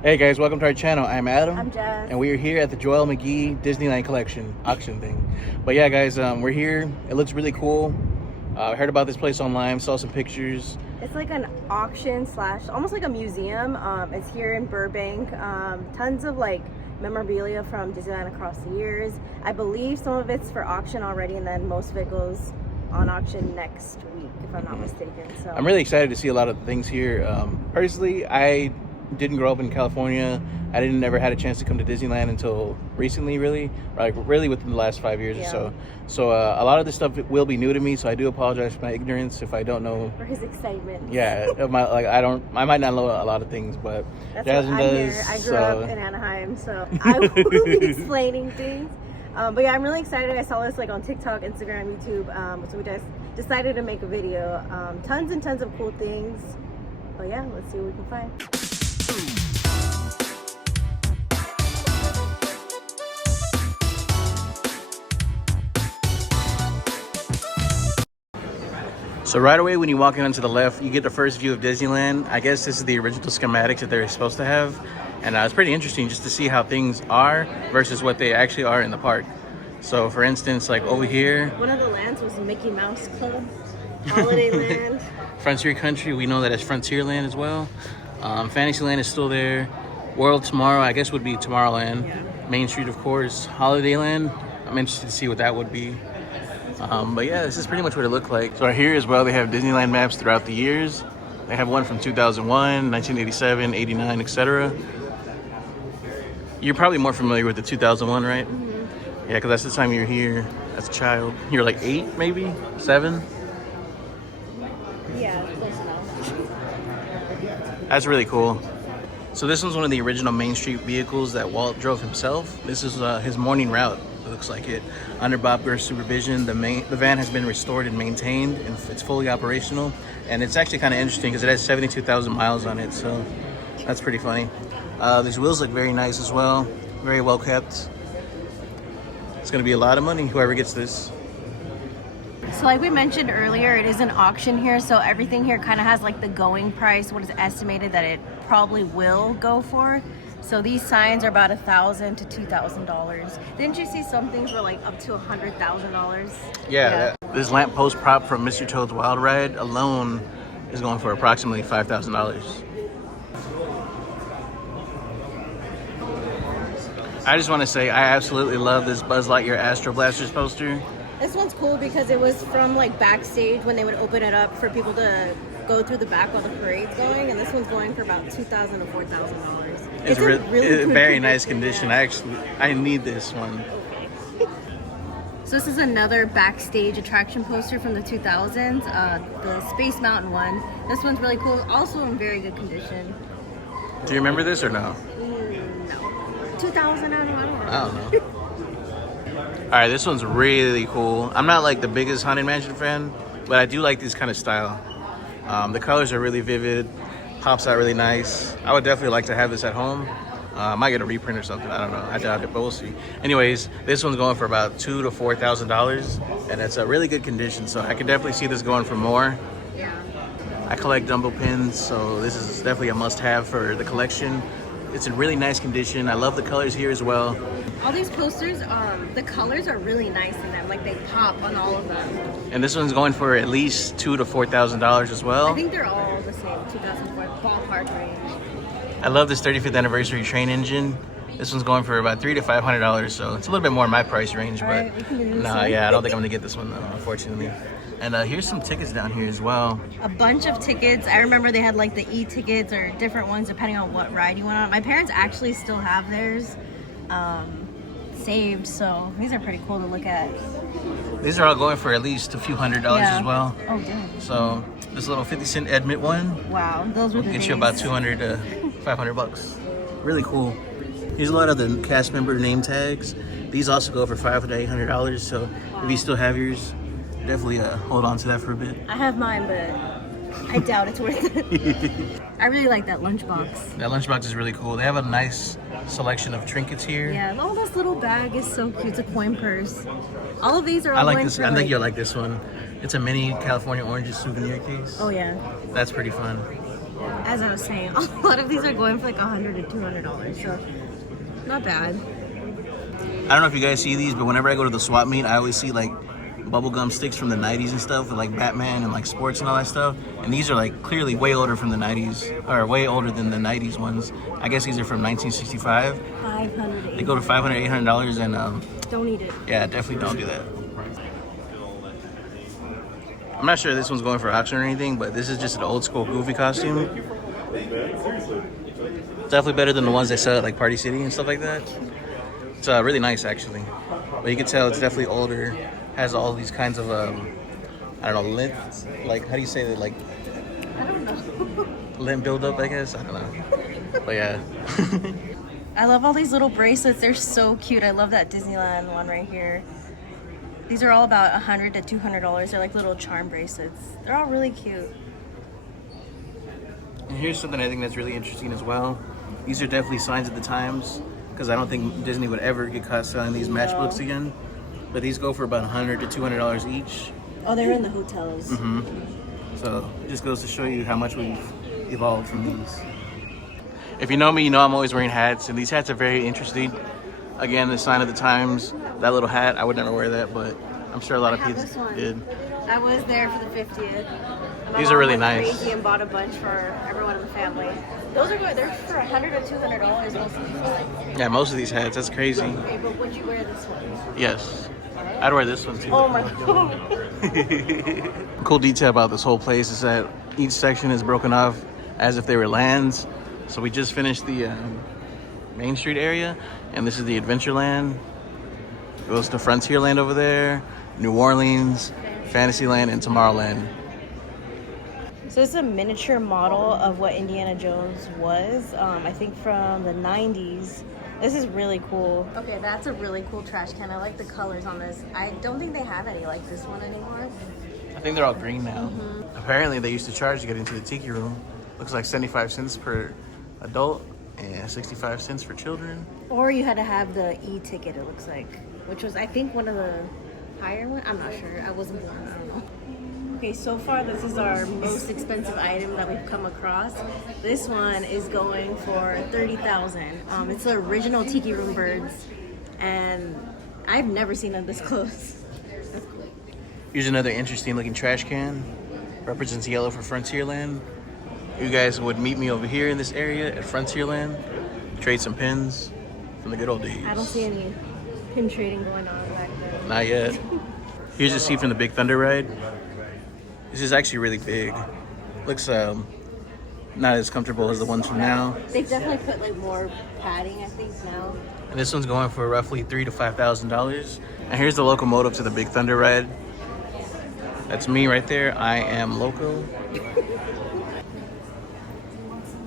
Hey guys, welcome to our channel. I'm Adam. I'm Jazz. And we are here at the Magee Disneyland collection auction thing. But yeah guys, we're here. It looks really cool. I heard about this place online, saw some pictures. It's like an auction slash almost like a museum. It's here in Burbank. Tons of like memorabilia from Disneyland across the years. I believe some of it's for auction already, and then most of it goes on auction next week, if I'm not mistaken. So I'm really excited to see a lot of things here. Personally, I didn't grow up in California. I didn't ever had a chance to come to Disneyland until recently, really within the last 5 years or so. So a lot of this stuff will be new to me, so I do apologize for my ignorance if I don't know. For his excitement. Yeah, I might not know a lot of things, but Jasmine does. I grew up in Anaheim, so I will be explaining things. But yeah, I'm really excited. I saw this like on TikTok, Instagram, YouTube, so we just decided to make a video. Tons and tons of cool things. But yeah, let's see what we can find. So right away when you walk in onto the left, you get the first view of Disneyland. I guess this is the original schematics that they're supposed to have. And it's pretty interesting just to see how things are versus what they actually are in the park. So for instance, like over here. One of the lands was Mickey Mouse Club, Holiday Land. Frontier Country, we know that it's Frontierland as well. Fantasyland is still there. World Tomorrow, I guess would be Tomorrowland. Yeah. Main Street, of course. Holidayland, I'm interested to see what that would be. But yeah, this is pretty much what it looked like. So right here as well, they have Disneyland maps throughout the years. They have one from 2001, 1987, 89, etc. You're probably more familiar with the 2001, right? Mm-hmm. Yeah, because that's the time you were here as a child. You were like 8, maybe? 7? Yeah, close enough. That's really cool. So this one's one of the original Main Street vehicles that Walt drove himself. This is his morning route. It looks like it. Under Bob Gurr's supervision, the van has been restored and maintained, and it's fully operational. And it's actually kind of interesting because it has 72,000 miles on it, so that's pretty funny. These wheels look very nice as well, very well kept. It's going to be a lot of money, whoever gets this. So like we mentioned earlier, it is an auction here, so everything here kind of has like the going price, what is estimated that it probably will go for. So these signs are about $1,000 to $2,000. Didn't you see some things were like up to $100,000? Yeah. This lamppost prop from Mr. Toad's Wild Ride alone is going for approximately $5,000. I just want to say I absolutely love this Buzz Lightyear Astro Blasters poster. This one's cool because it was from like backstage when they would open it up for people to go through the back while the parade's going, and this one's going for about $2,000 to $4,000. It's really very nice condition. Yeah. I need this one. So this is another backstage attraction poster from the 2000s, the Space Mountain one. This one's really cool, also in very good condition. Do you remember this or no? No. 2000, I don't know. All right, this one's really cool. I'm not like the biggest Haunted Mansion fan, but I do like this kind of style. The colors are really vivid, pops out really nice. I would definitely like to have this at home. I might get a reprint or something, I don't know. I doubt it, but we'll see. Anyways, this one's going for about $2,000 to $4,000, and it's a really good condition, so I can definitely see this going for more. Yeah. I collect Dumbo pins, so this is definitely a must-have for the collection. It's in really nice condition. I love the colors here as well. All these posters, the colors are really nice in them. Like they pop on all of them. And this one's going for at least $2,000 to $4,000 as well. I think they're all the same, 2004 ballpark range. I love this 35th anniversary train engine. This one's going for about $300 to $500, so it's a little bit more in my price range. But right, we can do this nah, one. yeah, I don't think I'm gonna get this one though, unfortunately. And here's some tickets down here as well. A bunch of tickets. I remember they had like the e-tickets or different ones depending on what ride you went on. My parents actually still have theirs saved, so these are pretty cool to look at. These are all going for at least a few $100 as well. Oh, dang. So this little 50-cent Edmit one. Wow, those were the Get days. you about $200 to $500. Really cool. Here's a lot of the cast member name tags. These also go for $500 to $800. So if you still have yours, definitely hold on to that for a bit. I have mine, but I doubt it's worth it. I really like that lunchbox. That lunchbox is really cool. They have a nice selection of trinkets here. Yeah, oh, this little bag is so cute. It's a coin purse. All of these are all I like going this. for I think like... you'll like this one. It's a mini California oranges souvenir case. Oh yeah. That's pretty fun. As I was saying, a lot of these are going for like $100 to $200, so not bad. I don't know if you guys see these, but whenever I go to the swap meet, I always see like bubblegum sticks from the 90s and stuff, with like Batman and like sports and all that stuff. And these are like clearly way older from the 90s, or way older than the 90s ones. I guess these are from 1965. $500. They go to $500, $800, and Don't eat it. yeah, definitely don't do that. I'm not sure this one's going for auction or anything, but this is just an old school Goofy costume. Definitely better than the ones they sell at like Party City and stuff like that. It's really nice actually, but you can tell it's definitely older. Has all these kinds of I don't know, lint, like how do you say that, like I don't know. lint buildup, I guess, I don't know, but yeah. I love all these little bracelets. They're so cute. I love that Disneyland one right here. These are all about $100 to $200. They're like little charm bracelets. They're all really cute. And here's something I think that's really interesting as well. These are definitely signs of the times, because I don't think Disney would ever get caught selling these matchbooks again. But these go for about $100 to $200 each. Oh, they're in the hotels. Mm-hmm. So it just goes to show you how much we've evolved from these. If you know me, you know I'm always wearing hats, and these hats are very interesting. Again, the sign of the times. That little hat, I would never wear that, but I'm sure a lot of people did. I was there for the 50th. These are really nice. Crazy and bought a bunch for everyone in the family. Those are good. They're for $100 to $200 most of these. Yeah, most of these hats. That's crazy. Okay, but would you wear this one? Yes, I'd wear this one too. Oh my god. Cool detail about this whole place is that each section is broken off as if they were lands. So we just finished the Main Street area, and this is the Adventureland. It goes to Frontierland over there, New Orleans, Fantasyland, and Tomorrowland. So this is a miniature model of what Indiana Jones was, I think from the 90s. This is really cool. Okay, that's a really cool trash can. I like the colors on this. I don't think they have any like this one anymore. I think they're all green now. Mm-hmm. Apparently they used to charge to get into the Tiki Room. Looks like 75 cents per adult and 65 cents for children. Or you had to have the e-ticket, it looks like, which was I think one of the higher ones. I'm not sure. I wasn't born. I don't know. Okay, so far this is our most expensive item that we've come across. This one is going for $30,000. It's the original Tiki Room birds, and I've never seen them this close. That's cool. Here's another interesting looking trash can. Represents yellow for Frontierland. You guys would meet me over here in this area at Frontierland. Trade some pins from the good old days. I don't see any pin trading going on back there. Not yet. Here's a seat from the Big Thunder ride. This is actually really big. Looks not as comfortable as the ones from now. They've definitely put like more padding, I think, now. And this one's going for roughly $3,000 to $5,000. And here's the locomotive to the Big Thunder ride. That's me right there. I am loco.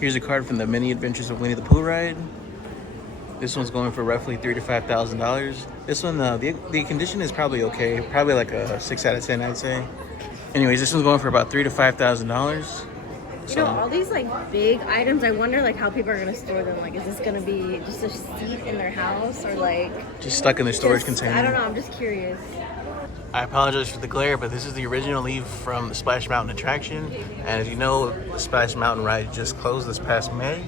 Here's a card from the Mini Adventures of Winnie the Pooh ride. This one's going for roughly $3,000 to $5,000. This one, the condition is probably okay. Probably like a 6 out of 10, I'd say. Anyways, this one's going for about $3,000 to $5,000. You know, all these like big items, I wonder like how people are gonna store them. Like, is this gonna be just a seat in their house or like just stuck in their storage container? I don't know. I'm just curious. I apologize for the glare, but this is the original leaf from the Splash Mountain attraction. And as you know, the Splash Mountain ride just closed this past May.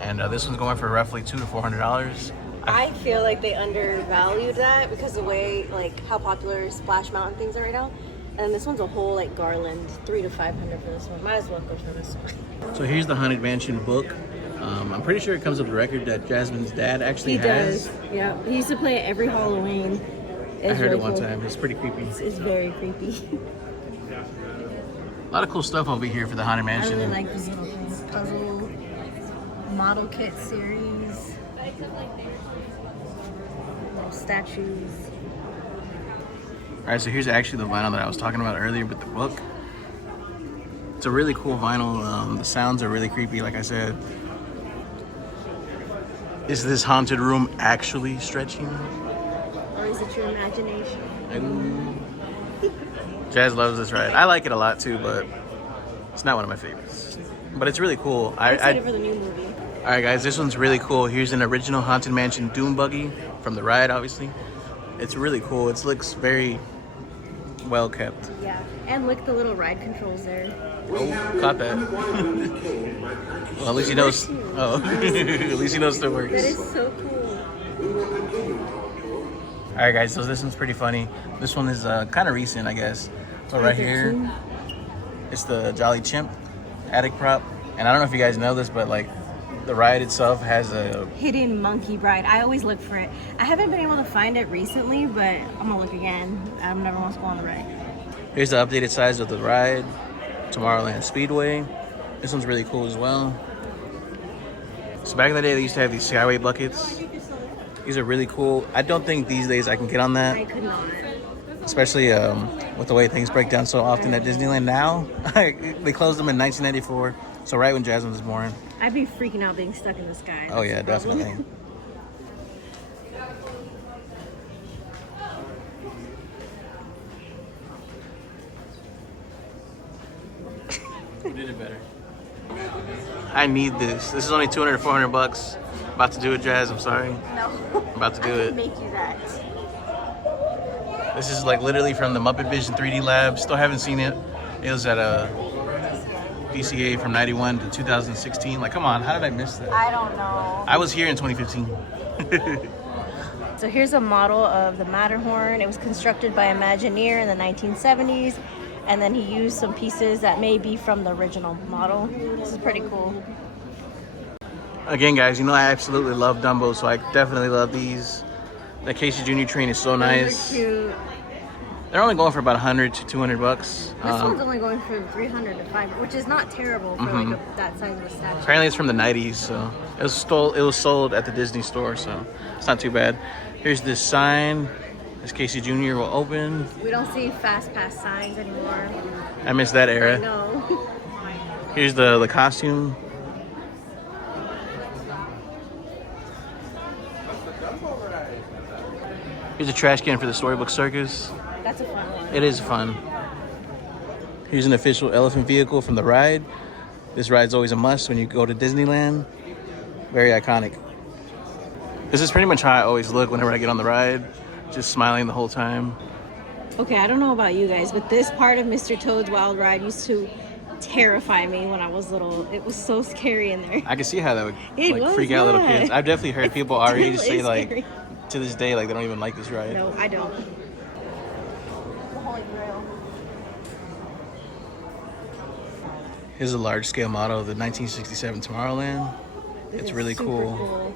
And this one's going for roughly $200 to $400. I feel like they undervalued that because the way like how popular Splash Mountain things are right now. And this one's a whole like garland, $300 to $500 for this one. Might as well go for this one. So here's the Haunted Mansion book. I'm pretty sure it comes with a record that Jasmine's dad actually has. He does. Yeah, he used to play it every Halloween. I heard it one time. It's pretty creepy. It's very creepy. A lot of cool stuff over here for the Haunted I Mansion. really like these little things. Puzzle model kit series. Little statues. All right, so here's actually the vinyl that I was talking about earlier with the book. It's a really cool vinyl. The sounds are really creepy, like I said. Is this haunted room actually stretching? Or is it your imagination? Jazz loves this ride. I like it a lot too, but it's not one of my favorites. But it's really cool. I'm excited for the new movie. All right, guys, this one's really cool. Here's an original Haunted Mansion Dune Buggy from the ride, obviously. It's really cool. It looks very well kept. Yeah, and look at the little ride controls there. Oh, caught that. Well, at least he knows. Oh, at least he knows it works. That is so cool. All right, guys. So this one's pretty funny. This one is kind of recent, I guess. So right here, it's the Jolly Chimp attic prop, and I don't know if you guys know this, but like the ride itself has a hidden monkey ride. I always look for it. I haven't been able to find it recently, but I'm gonna look again. I've never once gone on the ride. Here's the updated size of the ride. Tomorrowland Speedway. This one's really cool as well. So back in the day, they used to have these Skyway buckets. These are really cool. I don't think these days I can get on that. I could not. Especially with the way things break down so often at Disneyland now. They closed them in 1994, so right when Jasmine was born. I'd be freaking out being stuck in the sky. Oh yeah, definitely. Who did it better? I need this. This is only 200 or 400 bucks. About to do it, Jazz. I'm sorry. No. About to do I it. can make you that. This is like literally from the Muppet Vision 3D Lab. Still haven't seen it. It was at a DCA from 91 to 2016. Like, come on, how did I miss that? I don't know. I was here in 2015. So here's a model of the Matterhorn. It was constructed by Imagineer in the 1970s, and then he used some pieces that may be from the original model. This is pretty cool. Again, guys, you know I absolutely love Dumbo, so I definitely love these. The Casey Jr. train is so nice. Those are cute. They're only going for about 100 to 200 bucks. This one's only going from 300 to 500, which is not terrible for like that size of a statue. Apparently it's from the 90s, so it was sold at the Disney store, so it's not too bad. Here's this sign. This Casey Jr. will open. We don't see fast pass signs anymore. I miss that era. I know. Here's the costume. Here's a trash can for the Storybook Circus. That's a fun one. It is fun. Here's an official elephant vehicle from the ride. This ride's always a must when you go to Disneyland. Very iconic. This is pretty much how I always look whenever I get on the ride. Just smiling the whole time. Okay, I don't know about you guys, but this part of Mr. Toad's Wild Ride used to terrify me when I was little. It was so scary in there. I can see how that would freak out little kids. I've definitely heard people our age say like, scary. To this day, like they don't even like this ride. No, I don't. The Holy Grail. Here's a large scale model of the 1967 Tomorrowland. It's really super cool.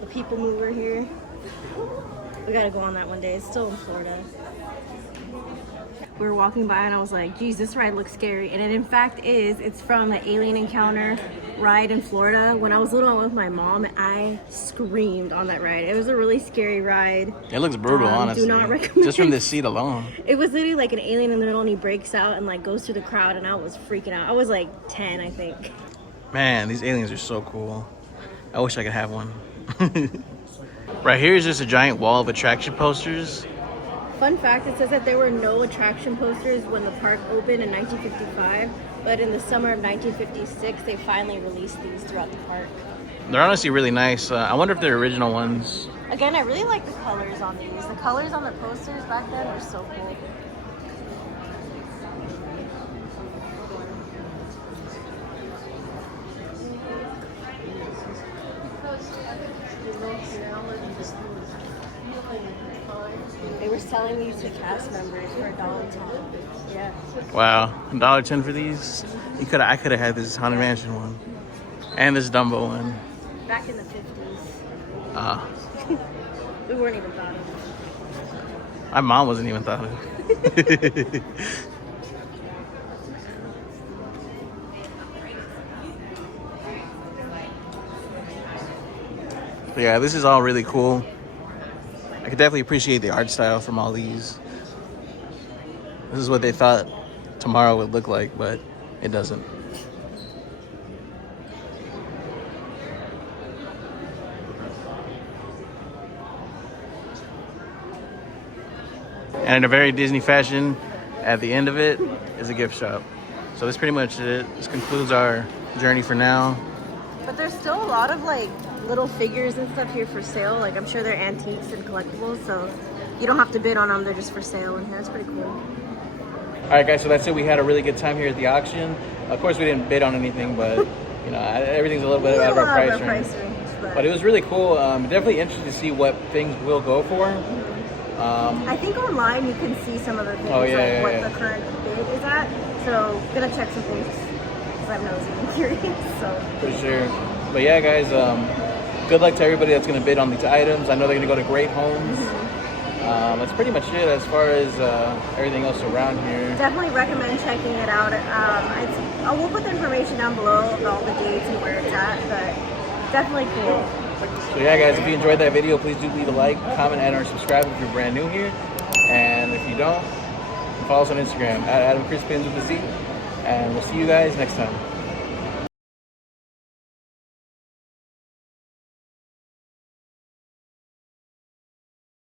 The people mover here. We gotta go on that one day. It's still in Florida. We were walking by and I was like, geez, this ride looks scary. And it in fact is. It's from the Alien Encounter ride in Florida. When I was little, I went with my mom, I screamed on that ride. It was a really scary ride. It looks brutal, honestly. Do not recommend. Just from this seat alone. It was literally like an alien in the middle and he breaks out and like goes through the crowd, and I was freaking out. I was like 10, I think. Man, these aliens are so cool. I wish I could have one. Right here is just a giant wall of attraction posters. Fun fact, it says that there were no attraction posters when the park opened in 1955, but in the summer of 1956, they finally released these throughout the park. They're honestly really nice. I wonder if they're original ones. Again, I really like the colors on these. The colors on the posters back then were so cool. They were selling these to cast members for $1.10. Yeah. Wow, $1.10 for these. I could have had this Haunted Mansion one, and this Dumbo one. Back in the 50s. Ah, We weren't even thought of. my mom wasn't even thought of. But yeah, this is all really cool. I could definitely appreciate the art style from all these. This is what they thought tomorrow would look like, but it doesn't. And in a very Disney fashion, at the end of it is a gift shop. So that's pretty much it. This concludes our journey for now. But there's still a lot of like little figures and stuff here for sale. Like I'm sure they're antiques and collectibles, so you don't have to bid on them. They're just for sale in here. It's pretty cool. All right, guys, so that's it. We had a really good time here at the auction. Of course, we didn't bid on anything, but you know, everything's a little bit out of our price range. But it was really cool. Definitely interesting to see what things will go for. I think online you can see some of the things, what the current bid is at. So gonna check some things because I'm nosy and curious. So for sure. But yeah, guys, good luck to everybody that's gonna bid on these items. I know they're gonna go to great homes. That's pretty much it as far as everything else around here. Definitely recommend checking it out. We'll put the information down below of all the dates and where it's at, but definitely cool. So yeah, guys, if you enjoyed that video, please do leave a like, comment, and or subscribe if you're brand new here. And if you don't, follow us on Instagram at AdamChrisPins with a Z. And we'll see you guys next time.